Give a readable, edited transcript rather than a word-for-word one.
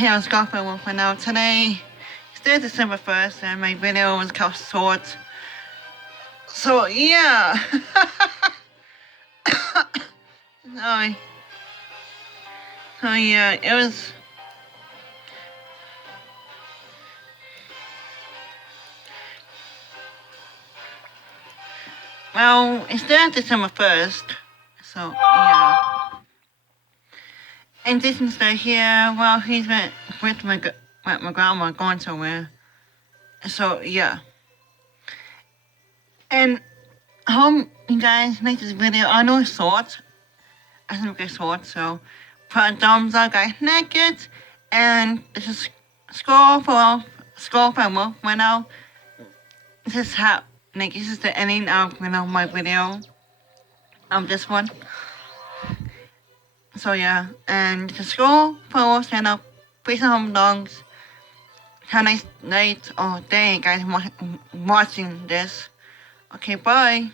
Hey, I was golfing with one now. Today, it's December 1st, and my video was called Swords. So, yeah. Sorry. So, yeah, it was. Well, it's December 1st. So, yeah. And Jason's still here. Well, he's with my grandma going somewhere. So, yeah. And I hope you guys like this video. I know it's short. I think it's short, so put a thumbs up, guys, like it. And this is scroll for Wolf right now. This is how, this is the ending of, my video of this one. So yeah, and the scroll for Wolf channel. Please home dogs. Have a nice night or day, guys, watching this. Okay, bye.